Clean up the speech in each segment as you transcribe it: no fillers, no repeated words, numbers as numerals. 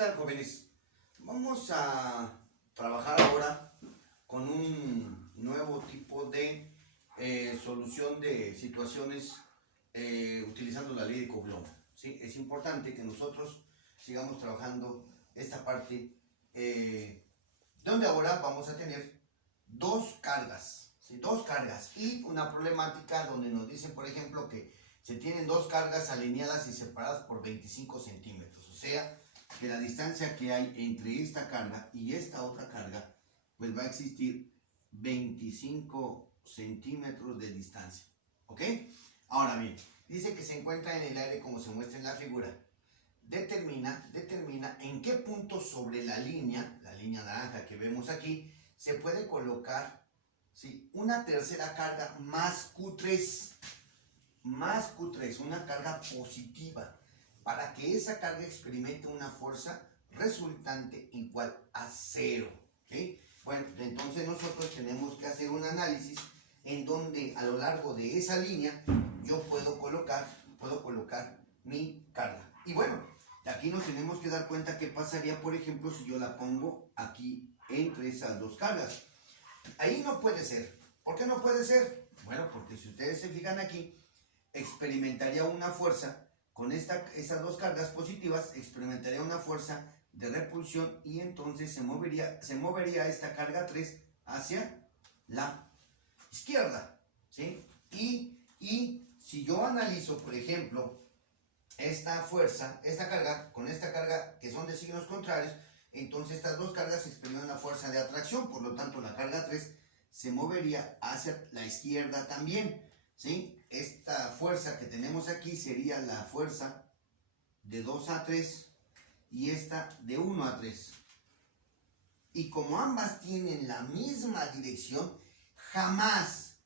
tal, jóvenes? Vamos a trabajar ahora con un nuevo tipo de solución de situaciones utilizando la ley de Coulomb, ¿sí? Es importante que nosotros sigamos trabajando esta parte donde ahora vamos a tener dos cargas, ¿sí? Dos cargas y una problemática donde nos dicen, por ejemplo, que se tienen dos cargas alineadas y separadas por 25 centímetros, o sea, que la distancia que hay entre esta carga y esta otra carga, pues va a existir 25 centímetros de distancia, ¿ok? Ahora bien, dice que se encuentra en el aire como se muestra en la figura. Determina en qué punto sobre la línea naranja que vemos aquí, se puede colocar, ¿sí?, una tercera carga más Q3, una carga positiva, para que esa carga experimente una fuerza resultante igual a 0, ¿okay? Bueno, entonces nosotros tenemos que hacer un análisis en donde a lo largo de esa línea yo puedo colocar mi carga. Y bueno, aquí nos tenemos que dar cuenta qué pasaría, por ejemplo, si yo la pongo aquí entre esas dos cargas. Ahí no puede ser. ¿Por qué no puede ser? Bueno, porque si ustedes se fijan aquí, experimentaría una fuerza con esas dos cargas positivas, experimentaría una fuerza de repulsión y entonces se movería esta carga 3 hacia la izquierda, ¿sí? Y si yo analizo, por ejemplo, esta carga con esta carga que son de signos contrarios, entonces estas dos cargas experimentan una fuerza de atracción, por lo tanto la carga 3 se movería hacia la izquierda también, ¿sí? Esta fuerza que tenemos aquí sería la fuerza de 2 a 3 y esta de 1 a 3. Y como ambas tienen la misma dirección, jamás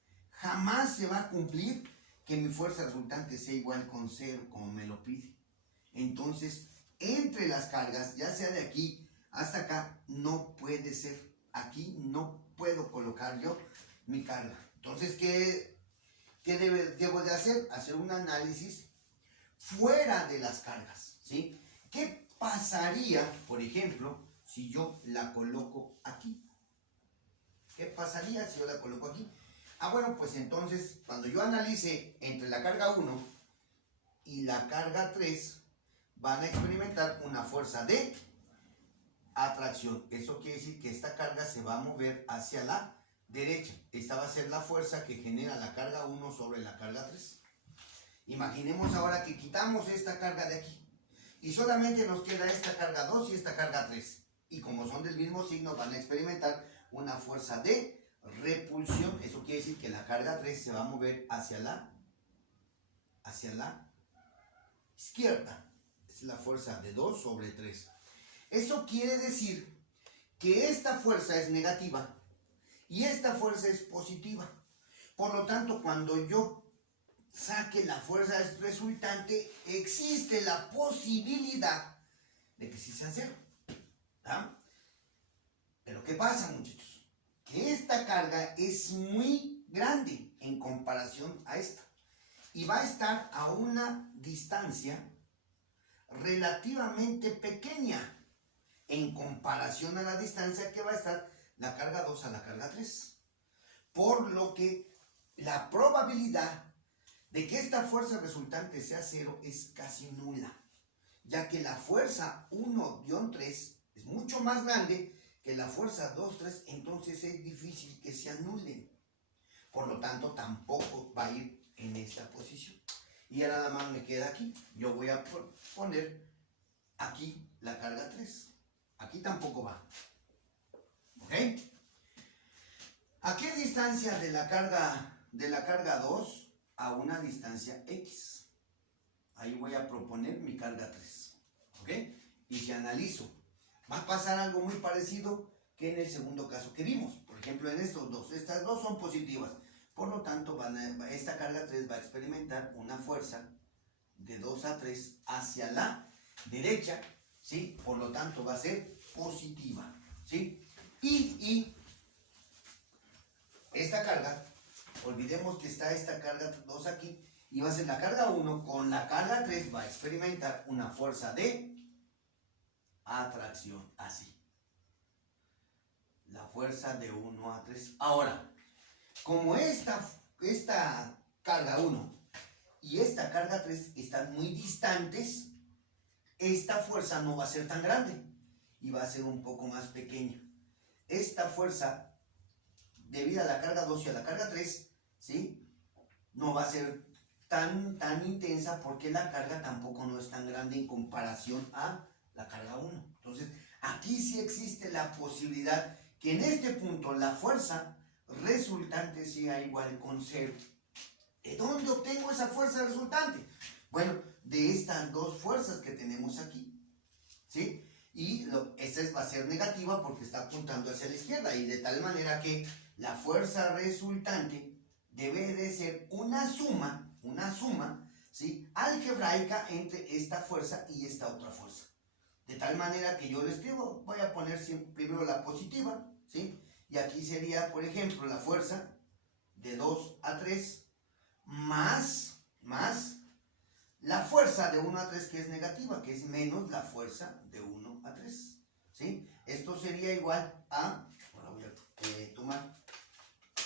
se va a cumplir que mi fuerza resultante sea igual con 0, como me lo pide. Entonces, entre las cargas, ya sea de aquí hasta acá, no puede ser. Aquí no puedo colocar yo mi carga. Entonces, ¿qué debo de hacer? Hacer un análisis fuera de las cargas, ¿sí? ¿Qué pasaría, por ejemplo, si yo la coloco aquí? ¿Qué pasaría si yo la coloco aquí? Bueno, pues entonces, cuando yo analice entre la carga 1 y la carga 3, van a experimentar una fuerza de atracción. Eso quiere decir que esta carga se va a mover hacia la derecha. Esta va a ser la fuerza que genera la carga 1 sobre la carga 3. Imaginemos ahora que quitamos esta carga de aquí y solamente nos queda esta carga 2 y esta carga 3. Y como son del mismo signo, van a experimentar una fuerza de repulsión. Eso quiere decir que la carga 3 se va a mover hacia la izquierda. Es la fuerza de 2 sobre 3. Eso quiere decir que esta fuerza es negativa y esta fuerza es positiva. Por lo tanto, cuando yo saque la fuerza resultante, existe la posibilidad de que sí sea 0. ¿Ah? Pero ¿qué pasa, muchachos? Que esta carga es muy grande en comparación a esta. Y va a estar a una distancia relativamente pequeña en comparación a la distancia que va a estar la carga 2 a la carga 3. Por lo que la probabilidad de que esta fuerza resultante sea 0 es casi nula, ya que la fuerza 1-3 es mucho más grande que la fuerza 2-3, entonces es difícil que se anulen. Por lo tanto, tampoco va a ir en esta posición. Y ya nada más me queda aquí. Yo voy a poner aquí la carga 3. Aquí tampoco va. ¿Ok? ¿A qué distancia de la carga 2? A una distancia X. Ahí voy a proponer mi carga 3. ¿Ok? Y si analizo, va a pasar algo muy parecido que en el segundo caso que vimos. Por ejemplo, en estos dos. Estas dos son positivas. Por lo tanto, esta carga 3 va a experimentar una fuerza de 2 a 3 hacia la derecha, ¿sí? Por lo tanto, va a ser positiva, ¿sí? Y esta carga, olvidemos que está esta carga 2 aquí, y va a ser la carga 1 con la carga 3, va a experimentar una fuerza de atracción, así. La fuerza de 1 a 3. Ahora, como esta carga 1 y esta carga 3 están muy distantes, esta fuerza no va a ser tan grande y va a ser un poco más pequeña. Esta fuerza, debido a la carga 2 y a la carga 3, ¿sí?, no va a ser tan intensa porque la carga tampoco no es tan grande en comparación a la carga 1. Entonces, aquí sí existe la posibilidad que en este punto la fuerza resultante sea igual con 0. ¿De dónde obtengo esa fuerza resultante? Bueno, de estas dos fuerzas que tenemos aquí, ¿sí? Y esta va a ser negativa porque está apuntando hacia la izquierda, y de tal manera que la fuerza resultante debe de ser una suma, ¿sí?, algebraica entre esta fuerza y esta otra fuerza. De tal manera que yo le escribo, voy a poner primero la positiva, ¿sí? Y aquí sería, por ejemplo, la fuerza de 2 a 3 más la fuerza de 1 a 3, que es negativa, que es menos la fuerza de 1 a 3, ¿sí? Esto sería igual a, ahora voy a tomar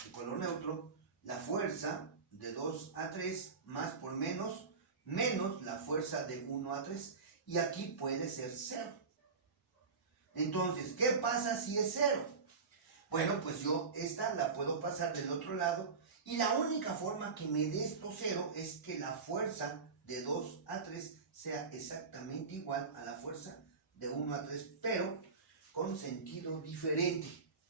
el color neutro, la fuerza de 2 a 3 más por menos la fuerza de 1 a 3. Y aquí puede ser 0. Entonces, ¿qué pasa si es 0? Bueno, pues yo esta la puedo pasar del otro lado, y la única forma que me dé esto 0 es que la fuerza de 2 a 3 sea exactamente igual a la fuerza de 1 a 3, pero con sentido diferente,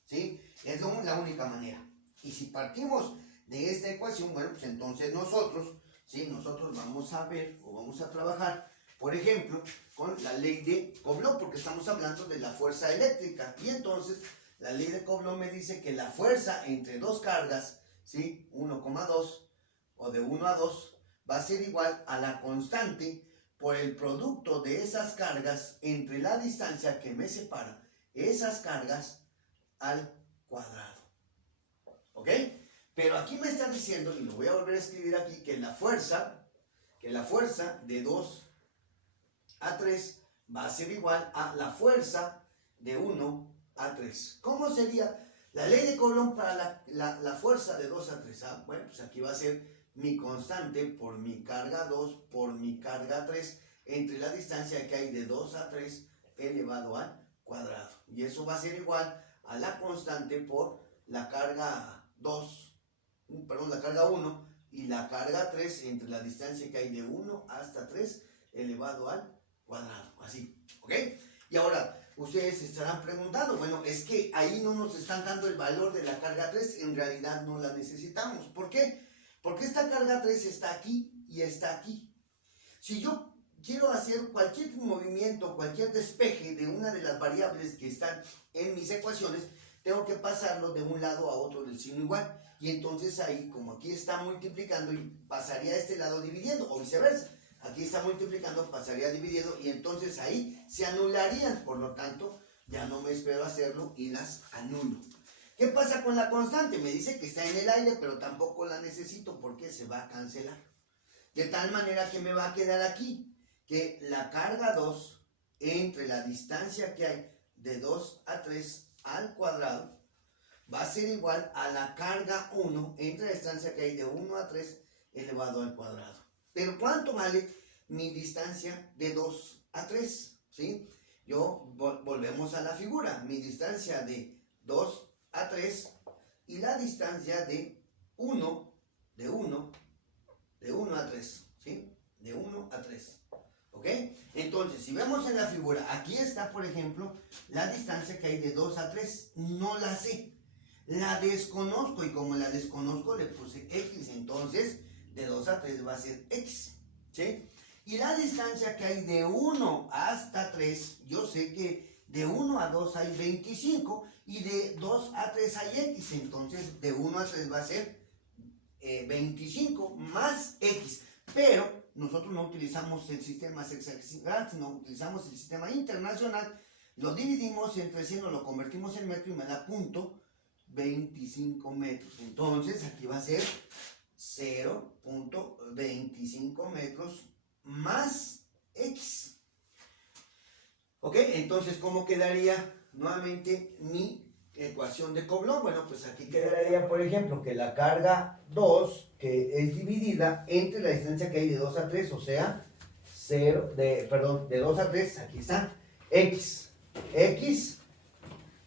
¿sí? Es la única manera. Y si partimos de esta ecuación, bueno, pues entonces nosotros, ¿sí?, nosotros vamos a ver o vamos a trabajar, por ejemplo, con la ley de Coulomb, porque estamos hablando de la fuerza eléctrica. Y entonces la ley de Coulomb me dice que la fuerza entre dos cargas, ¿sí?, 1,2 o de 1 a 2, va a ser igual a la constante por el producto de esas cargas entre la distancia que me separa esas cargas al cuadrado. ¿Ok? Pero aquí me está diciendo, y lo voy a volver a escribir aquí, que la fuerza de 2 a 3 va a ser igual a la fuerza de 1 a 3. ¿Cómo sería la ley de Coulomb para la fuerza de 2 a 3? Bueno, pues aquí va a ser mi constante por mi carga 2 por mi carga 3 entre la distancia que hay de 2 a 3 elevado al cuadrado. Y eso va a ser igual a la constante por la carga 1 y la carga 3 entre la distancia que hay de 1 hasta 3 elevado al cuadrado, así, ¿ok? Y ahora, ustedes se estarán preguntando, bueno, es que ahí no nos están dando el valor de la carga 3, en realidad no la necesitamos. ¿Por qué? Porque esta carga 3 está aquí y está aquí. Si yo quiero hacer cualquier movimiento, cualquier despeje de una de las variables que están en mis ecuaciones, tengo que pasarlo de un lado a otro del signo igual. Y entonces ahí, como aquí está multiplicando, y pasaría a este lado dividiendo, o viceversa. Aquí está multiplicando, pasaría dividiendo, y entonces ahí se anularían. Por lo tanto, ya no me espero hacerlo y las anulo. ¿Qué pasa con la constante? Me dice que está en el aire, pero tampoco la necesito porque se va a cancelar. De tal manera que me va a quedar aquí, que la carga 2 entre la distancia que hay de 2 a 3 al cuadrado va a ser igual a la carga 1 entre la distancia que hay de 1 a 3 elevado al cuadrado. Pero ¿cuánto vale mi distancia de 2 a 3? ¿Sí? Volvemos a la figura. Mi distancia de 2 a 3 y la distancia de 1 a 3. ¿Sí? De 1 a 3. ¿Ok? Entonces, si vemos en la figura, aquí está, por ejemplo, la distancia que hay de 2 a 3. No la sé. La desconozco, y como la desconozco le puse X. Entonces, de 2 a 3 va a ser X. ¿Sí? Y la distancia que hay de 1 hasta 3, yo sé que de 1 a 2 hay 25 y de 2 a 3 hay X. Entonces, de 1 a 3 va a ser 25 más X. Pero nosotros no utilizamos el sistema sexagesimales, sino utilizamos el sistema internacional. Lo dividimos entre 100, lo convertimos en metro y me da .25 metros. Entonces, aquí va a ser 0.25 metros más X. ¿Ok? Entonces, ¿cómo quedaría nuevamente mi ecuación de Coulomb? Bueno, pues aquí quedaría, por ejemplo, que la carga 2, que es dividida entre la distancia que hay de 2 a 3, o sea, de 2 a 3, aquí está, x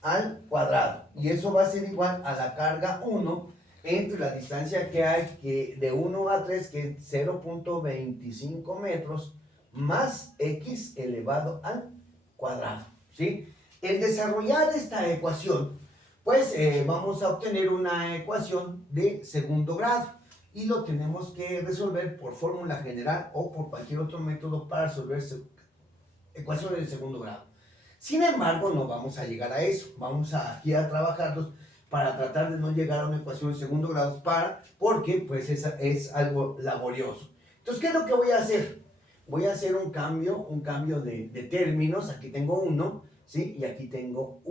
al cuadrado. Y eso va a ser igual a la carga 1 entre la distancia que hay de 1 a 3, que es 0.25 metros, más x elevado al cuadrado, ¿sí? El desarrollar esta ecuación, pues vamos a obtener una ecuación de segundo grado y lo tenemos que resolver por fórmula general o por cualquier otro método para resolver ecuaciones de segundo grado. Sin embargo, no vamos a llegar a eso, vamos aquí a trabajarlos para tratar de no llegar a una ecuación de segundo grado, porque pues es algo laborioso. Entonces, ¿qué es lo que voy a hacer? Voy a hacer un cambio de términos. Aquí tengo uno, ¿sí? Y aquí tengo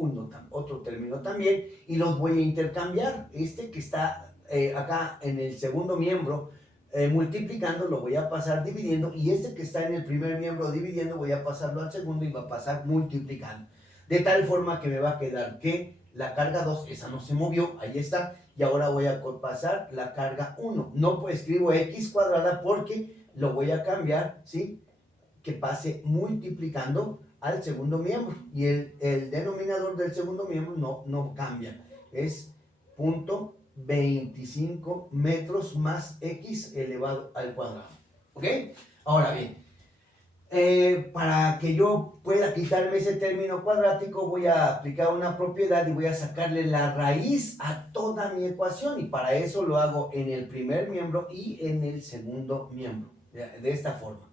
otro término también, y los voy a intercambiar. Este que está acá en el segundo miembro, multiplicando, lo voy a pasar dividiendo, y este que está en el primer miembro dividiendo, voy a pasarlo al segundo y va a pasar multiplicando. De tal forma que me va a quedar que la carga 2, esa no se movió, ahí está, y ahora voy a pasar la carga 1. No escribo x cuadrada porque lo voy a cambiar, ¿sí? Que pase multiplicando al segundo miembro, y el denominador del segundo miembro no cambia, es 0.25 metros más x elevado al cuadrado. ¿Ok? Ahora bien, para que yo pueda quitarme ese término cuadrático, voy a aplicar una propiedad y voy a sacarle la raíz a toda mi ecuación, y para eso lo hago en el primer miembro y en el segundo miembro, de esta forma.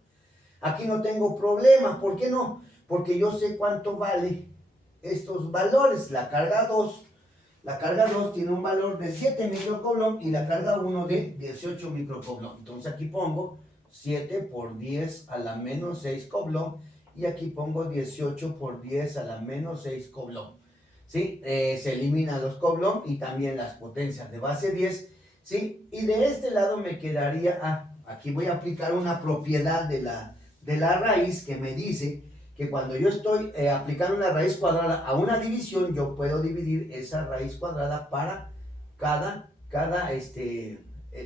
Aquí no tengo problema. ¿Por qué no? Porque yo sé cuánto vale estos valores. La carga 2 tiene un valor de 7 microcoulomb y la carga 1 de 18 microcoulomb. Entonces aquí pongo 7 por 10 a la menos 6 coulomb, y aquí pongo 18 por 10 a la menos 6 coulomb. ¿Sí? Se eliminan los coulomb y también las potencias de base 10. ¿Sí? Y de este lado me quedaría, aquí voy a aplicar una propiedad de la raíz que me dice que cuando yo estoy aplicando una raíz cuadrada a una división, yo puedo dividir esa raíz cuadrada para cada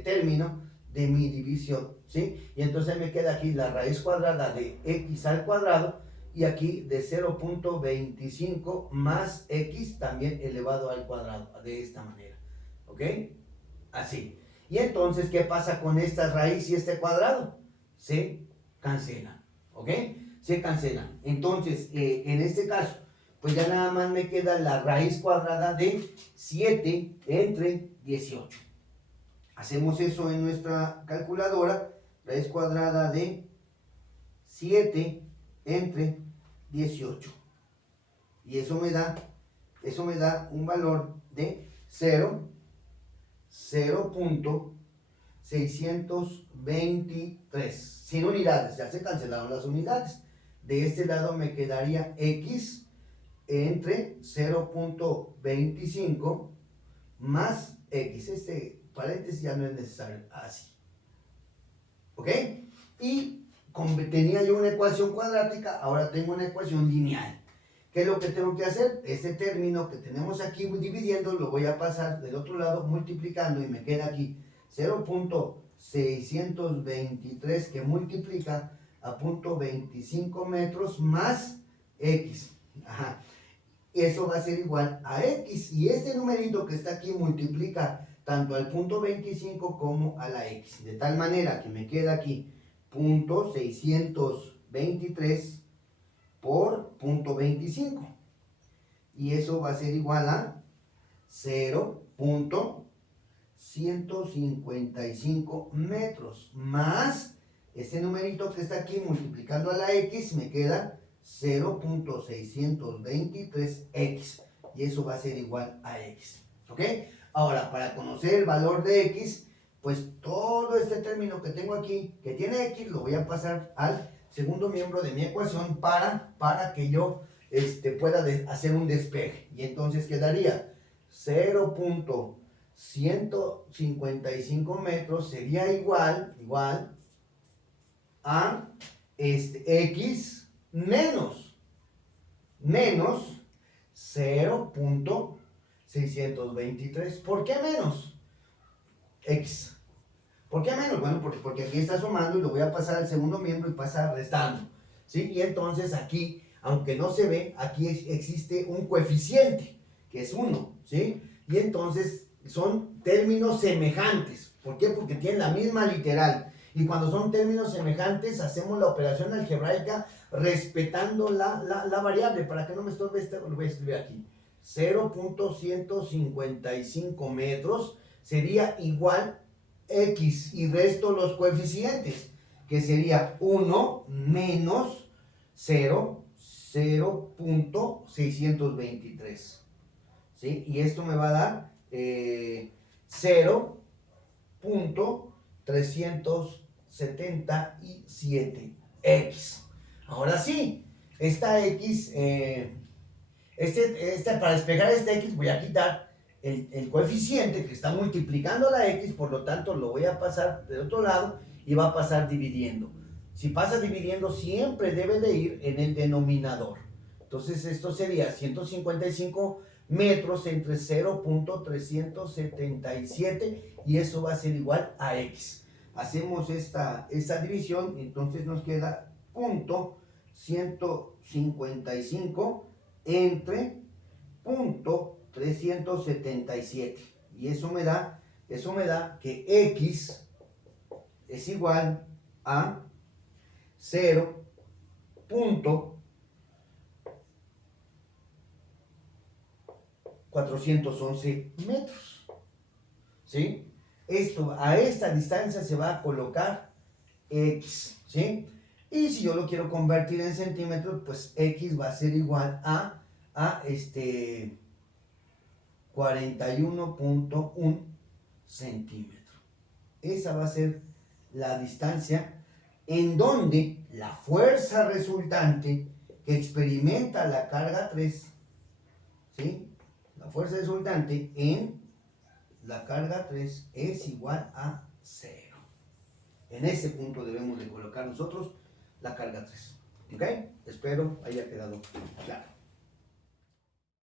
término de mi división, ¿sí? Y entonces me queda aquí la raíz cuadrada de x al cuadrado, y aquí de 0.25 más x también elevado al cuadrado, de esta manera, ¿ok? Así. Y entonces, ¿qué pasa con esta raíz y este cuadrado? Se cancelan, ¿ok? Se cancelan. Entonces, en este caso, pues ya nada más me queda la raíz cuadrada de 7 entre 18. Hacemos eso en nuestra calculadora. Raíz cuadrada de 7 entre 18. Y eso me da un valor de 0.623. Sin unidades, ya se cancelaron las unidades. De este lado me quedaría x entre 0.25 más x. Este paréntesis ya no es necesario, así. ¿Ok? Y como tenía yo una ecuación cuadrática, ahora tengo una ecuación lineal. ¿Qué es lo que tengo que hacer? Este término que tenemos aquí dividiendo lo voy a pasar del otro lado multiplicando, y me queda aquí 0.623 que multiplica a 0.25 metros más x. Ajá. Eso va a ser igual a x, y este numerito que está aquí multiplica tanto al 0.25 como a la x, de tal manera que me queda aquí 0.623 por 0.25, y eso va a ser igual a 0.155 metros más este numerito que está aquí multiplicando a la x, me queda 0.623x, y eso va a ser igual a x. ¿Ok? Ahora, para conocer el valor de x, pues todo este término que tengo aquí, que tiene x, lo voy a pasar al segundo miembro de mi ecuación para que yo pueda hacer un despeje. Y entonces quedaría 0.155 metros sería igual a x menos menos 0.623. ¿Por qué menos? X. ¿Por qué menos? Bueno, porque aquí está sumando y lo voy a pasar al segundo miembro y pasa restando. ¿Sí? Y entonces aquí, aunque no se ve, aquí existe un coeficiente, que es 1. ¿Sí? Y entonces son términos semejantes. ¿Por qué? Porque tienen la misma literal. Y cuando son términos semejantes, hacemos la operación algebraica respetando la variable. Para que no me estorbe, lo voy a escribir aquí. 0.155 metros sería igual X y resto los coeficientes, que sería 1 menos 0.623. ¿Sí? Y esto me va a dar 0.377x. Ahora sí, esta x, para despejar esta x voy a quitar el coeficiente que está multiplicando la x, por lo tanto lo voy a pasar del otro lado y va a pasar dividiendo. Si pasa dividiendo, siempre debe de ir en el denominador. Entonces esto sería 155 metros entre 0.377 y eso va a ser igual a x. Hacemos esta división, entonces nos queda punto 155 entre punto 377 y eso me da que x es igual a 0.411 metros. ¿Sí? A esta distancia se va a colocar x. ¿Sí? Y si yo lo quiero convertir en centímetros, pues x va a ser igual a 41.1 centímetros. Esa va a ser la distancia en donde la fuerza resultante que experimenta la carga 3, ¿sí? La fuerza resultante en la carga 3 es igual a 0. En ese punto debemos de colocar nosotros la carga 3. ¿Ok? Espero haya quedado claro.